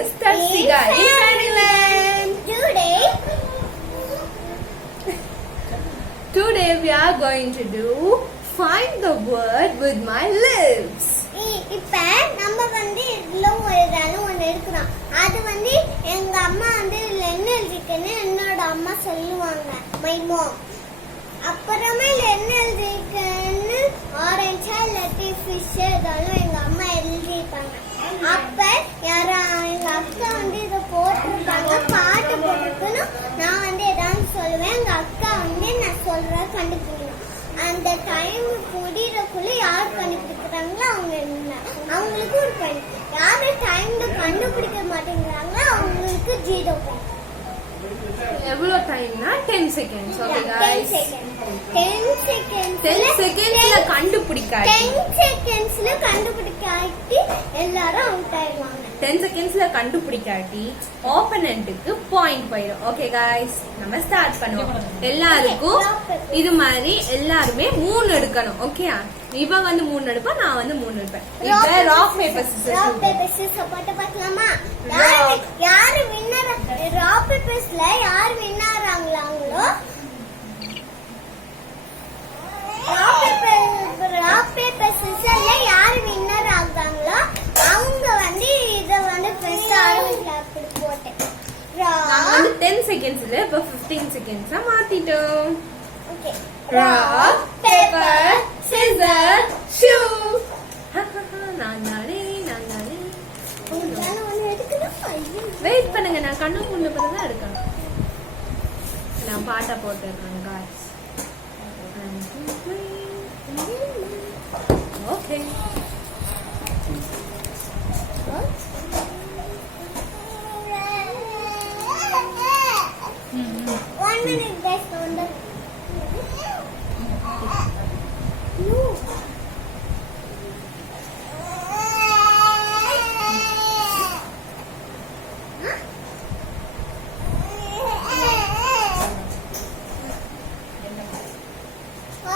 is Tarsika in Fairyland. Today we are going to do find the word with my lips. இப்ப நம்ம வந்து இதுல ஒரு ரனம் ஒன்னு எடுக்கிறோம். அது வந்து எங்க அம்மா வந்து இதுல என்ன எழுதிருக்குன்னு என்னோட அம்மா சொல்லுவாங்க. My mom. அப்புறமா இதுல என்ன எழுதிருக்குன்னு ஆரஞ்சா இல்லாட்டி ஃபிஷ் ஏதாலும் எங்க அம்மா எழுதிருப்பாங்க. அப்ப யாரா எங்க அக்கா வந்து இதை போட்டிருப்பாங்க, பாட்டு போட்டிருக்குன்னு நான் வந்து ஏதாவது சொல்லுவேன். எங்க அக்கா வந்து நான் சொல்ற கண்டுபிடிக்கணும். அந்த டைம் முடியறதுக்குள்ள யார் கண்டுபிடிக்கிறாங்களோ அவங்களுக்கு ஒரு பாயிண்ட். யாரு டைம்ல கண்டுபிடிக்க மாட்டேங்கிறாங்களோ அவங்களுக்கு 0 பாயிண்ட். எவ்வளவு டைம்னா 10 seconds. ஓகே गाइस 10 செகண்ட்ஸ்ல கண்டுபிடிக்காட்டி 10 செகண்ட்ஸ்ல கண்டுபிடிக்காட்டி எல்லாரும் அவுட் ஆயிடுவாங்க. 10 செகண்ட்ஸ்ல கண்டுபிடிக்காட்டி ஆப்போனன்ட்க்கு பாயிண்ட் போயிடும். ஓகே गाइस நம்ம ஸ்டார்ட் பண்ணுவோம். எல்லாருக்கும் இது மாதிரி எல்லாரும் 3 எடுக்கணும். ஓகே, இவ வந்து 3 எடுப்பா, நான் வந்து 3 எடுப்பேன். இப்ப ராக் பேப்பர் சிசர்ஸ் போட்டு பார்க்கலாமா? யாரு வின்னர்? ராக் பேப்பர்ஸ்ல யார் வின்னர் ஆங்களாங்களோ ராக் பேப்பர் சிசர்ல யார் வின்னர் ஆகுறாங்களோ அவங்க வந்து இத வந்து பெருசா அப்படி போட்டு நான் வந்து 10 செகண்ட்ஸ்ல இப்ப 15 செகண்ட்ஸா மாத்திட்டோம். Okay, rock paper scissor shoot. நான் நானே வெயிட் பண்ணுங்க, நான் கண்ணு மூணு பேர் தான் எடுக்கணும். நான் பாட்டா போட்டுருக்கேன் guys. Okay, one minute guys.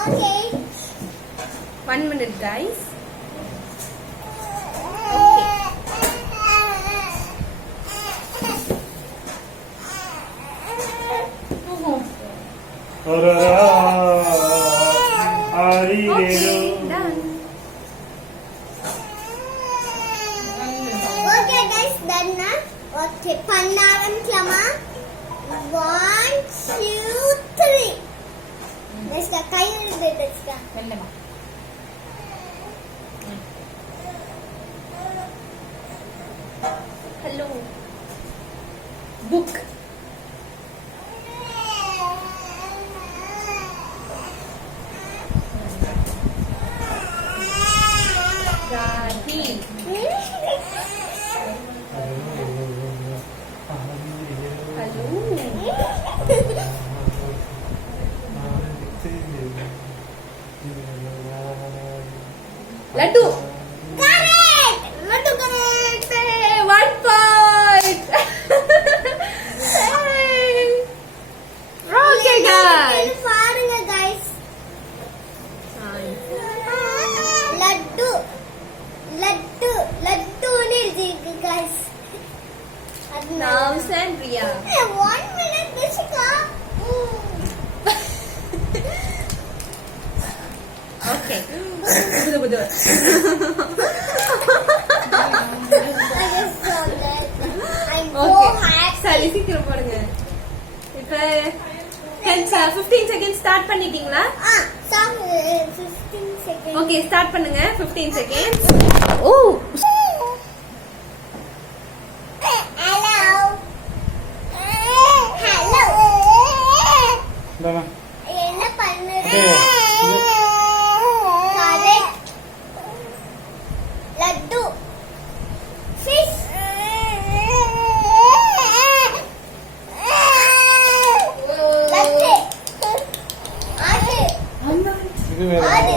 Okay. 1 minute guys. Okay guys, done na. Okay, pannaram klama. 1 2 3. Let's go. Kaiyil bedechka. Vellama. Hello. Book. Daddy. Hello. Laddu. Correct. Laddu correct. 1 point. Okay guys. பாருங்க guys. லட்டு னு இருக்கு guys. Now Sandria. 1 minute Nishika. Okay. Betul. சரி சீக்கிரம் போடுங்க. இப்ப 15 seconds start பண்ணிட்டீங்களா? 15 seconds. Okay, start பண்ணுங்க. 15 செகண்ட்ஸ். ஓ, என்ன பண்ணுது? கரெக்ட். லட்டு. ஃபிஷ். லட்டு. ஆடு. ஆடு.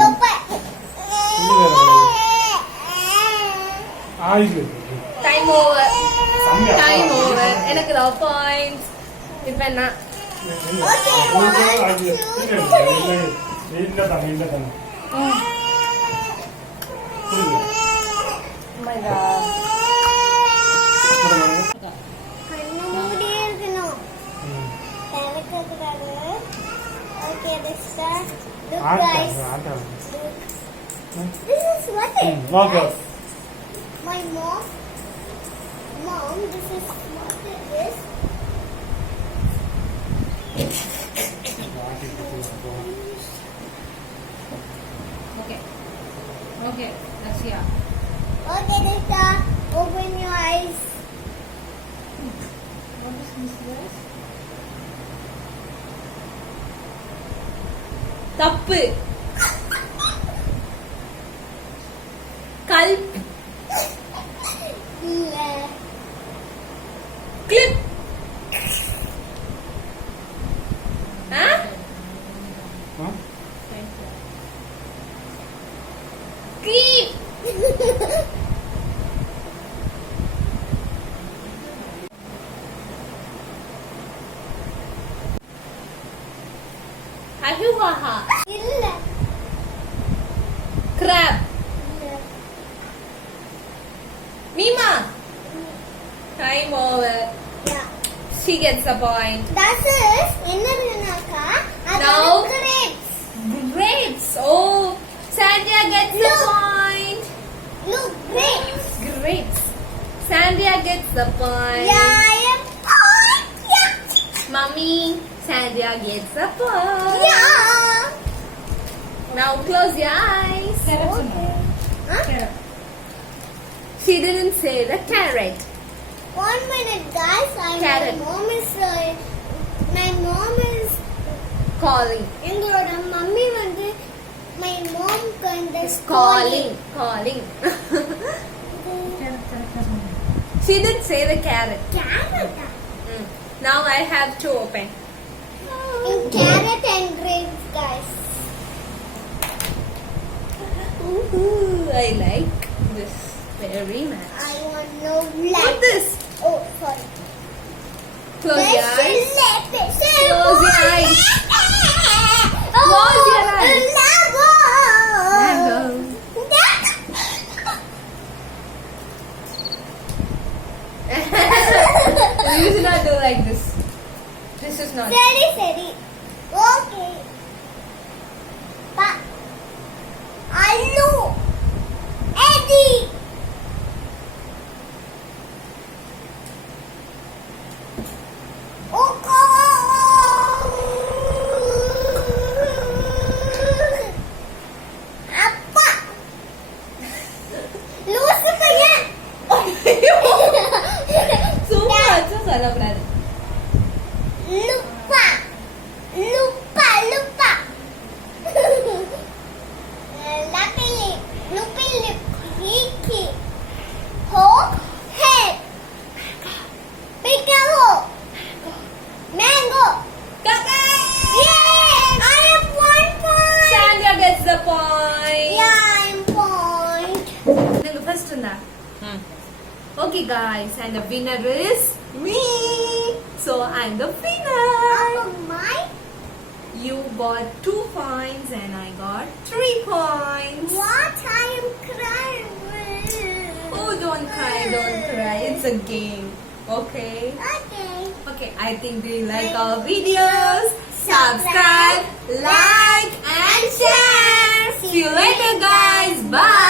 லோப்ப. Time over. எனக்கு லவ் பாயிண்ட்ஸ். இப்ப என்ன? ஓகே, 1 2 3. பாருங்க. கண்ணு மூடியே இருக்கணும். திறக்கக்கூடாது. Okay, let's start. Look, guys. This is what it is. Okay. My mom, this is what it is. Okay. Okay, Rashia. Okay, Rita, open your eyes. What is this word? தப்பு. கல்ப். இல்ல. கிளிப். ஆ? கிளிப். அஹுவாஹா. இல்ல. கிராப். இல்ல. மீமா. Time over. Yeah. She gets a point. That is என்னதுனாக்கா அது Now. grapes. Grapes. Oh, Sandhya gets the Look. point. Look, grapes. Grapes. Sandhya gets the point. Yeah, I am point. Yeah. Mummy, Sandhya gets the point. Yeah. Now close your eyes. Okay. Huh? She didn't say the carrot. 1 minute, guys. Carrot. My mom is Calling. எங்களோட மம்மி வந்து my mom வந்து Is calling. Calling. She didn't say the carrot. Carrot. Mm. Now I have to open. In carrot and grapes, guys. Ooh, I like this very much. I want no What black. this? Oh, sorry. Close your eyes. Close Close your eyes. Close your eyes. Mango. You should not do like this. This is not. Seri, seri. Okay. Allu. Eddie. அப்பா லூசு பையன் சும்மா வச்சும் சொல்லக்கூடாது. லுப்பா லுப்பா லுப்பா லப்பிலி லுப்பிலி ஹீக்கி ஹோ ஹெட் பிக்கலோ mango. Yay! I have 1 point. Sandhya gets the point. Yeah, I'm point. நீங்க first இருந்தா. Okay guys, and the winner is me. So I'm the winner. Oh my! You got 2 points and I got 3 points. What? I am crying. Oh, don't cry, don't cry. It's a game. Okay. Okay. Okay, I think they like our videos. Subscribe, like, and share. See you later, guys. Bye.